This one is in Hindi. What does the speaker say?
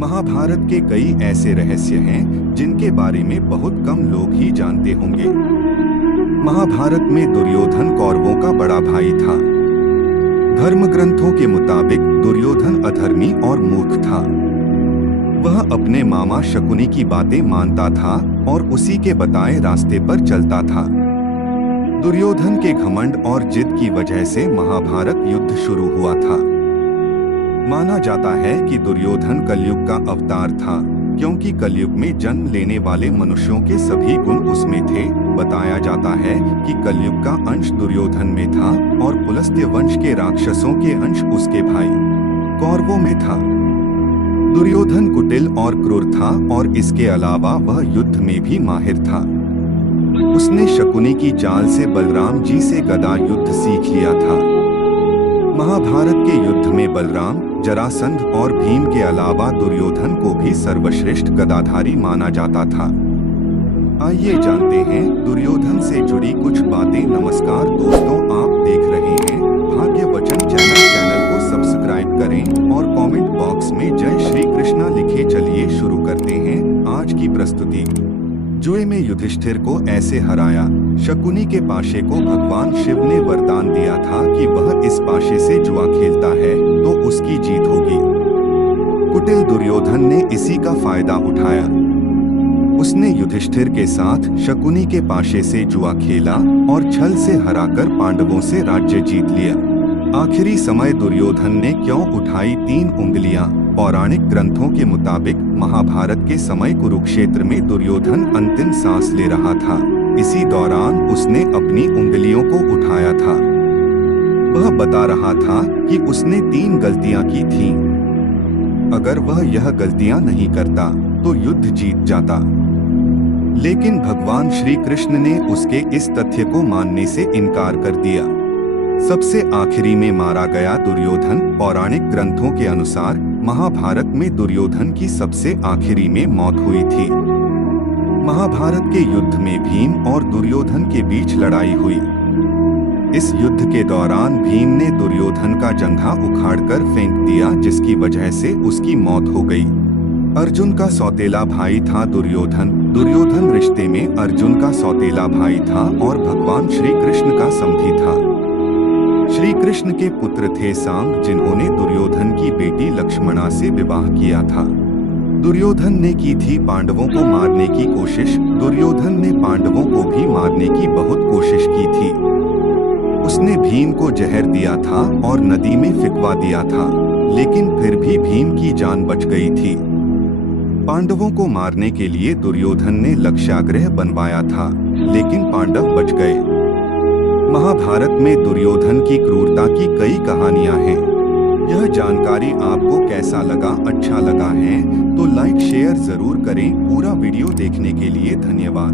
महाभारत के कई ऐसे रहस्य हैं जिनके बारे में बहुत कम लोग ही जानते होंगे। महाभारत में दुर्योधन कौरवों का बड़ा भाई था। धर्म ग्रंथों के मुताबिक दुर्योधन अधर्मी और मूर्ख था। वह अपने मामा शकुनी की बातें मानता था और उसी के बताए रास्ते पर चलता था। दुर्योधन के घमंड और जिद की वजह से महाभारत युद्ध शुरू हुआ था। माना जाता है कि दुर्योधन कलयुग का अवतार था, क्योंकि कलयुग में जन्म लेने वाले मनुष्यों के सभी गुण उसमें थे। बताया जाता है कि कलयुग का अंश दुर्योधन में था और पुलस्त्य वंश के राक्षसों के अंश उसके भाई कौरवों में था। दुर्योधन कुटिल और क्रूर था और इसके अलावा वह युद्ध में भी माहिर था। उसने शकुनी की चाल से बलराम जी से गदा युद्ध सीख लिया था। महाभारत के युद्ध में बलराम, जरासंध और भीम के अलावा दुर्योधन को भी सर्वश्रेष्ठ गदाधारी माना जाता था। आइए जानते हैं दुर्योधन से जुड़ी कुछ बातें। नमस्कार दोस्तों, आप देख रहे हैं भाग्य वचन चैनल को सब्सक्राइब करें और कमेंट बॉक्स में जय श्री कृष्णा लिखे। चलिए शुरू करते हैं आज की प्रस्तुति। जुए में युधिष्ठिर को ऐसे हराया। शकुनी के पाशे को भगवान शिव ने वरदान दिया था कि वह इस पाशे से जुआ खेलता है तो उसकी जीत होगी। कुटिल दुर्योधन ने इसी का फायदा उठाया। उसने युधिष्ठिर के साथ शकुनी के पाशे से जुआ खेला और छल से हराकर पांडवों से राज्य जीत लिया। आखिरी समय दुर्योधन ने क्यों उठाई 3 उंगलियां? पौराणिक ग्रंथों के मुताबिक महाभारत के समय कुरुक्षेत्र में दुर्योधन अंतिम सांस ले रहा था। इसी दौरान उसने अपनी उंगलियों को उठाया था। वह बता रहा था कि उसने 3 गलतियां की थीं। अगर वह यह गलतियां नहीं करता तो युद्ध जीत जाता। लेकिन भगवान श्री कृष्ण ने उसके इस तथ्य को मानने से इनकार कर दिया। सबसे आखिरी में मारा गया दुर्योधन। पौराणिक ग्रंथों के अनुसार महाभारत में दुर्योधन की सबसे आखिरी में मौत हुई थी। महाभारत के युद्ध में भीम और दुर्योधन के बीच लड़ाई हुई। इस युद्ध के दौरान भीम ने दुर्योधन का जंघा उखाड़कर फेंक दिया, जिसकी वजह से उसकी मौत हो गई। अर्जुन का सौतेला भाई था दुर्योधन। दुर्योधन रिश्ते में अर्जुन का सौतेला भाई था और भगवान श्री कृष्ण का समधी था। श्री कृष्ण के पुत्र थे सांब, जिन्होंने दुर्योधन की बेटी लक्ष्मणा से विवाह किया था। दुर्योधन ने की थी पांडवों को मारने की कोशिश। दुर्योधन ने पांडवों को भी मारने की बहुत कोशिश की थी। उसने भीम को जहर दिया था और नदी में फिकवा दिया था, लेकिन फिर भी भीम की जान बच गई थी। पांडवों को मारने के लिए दुर्योधन ने लक्ष्याग्रह बनवाया था, लेकिन पांडव बच गए। महाभारत में दुर्योधन की क्रूरता की कई कहानियां हैं। यह जानकारी आपको कैसा लगा? अच्छा लगा है तो लाइक शेयर जरूर करें। पूरा वीडियो देखने के लिए धन्यवाद।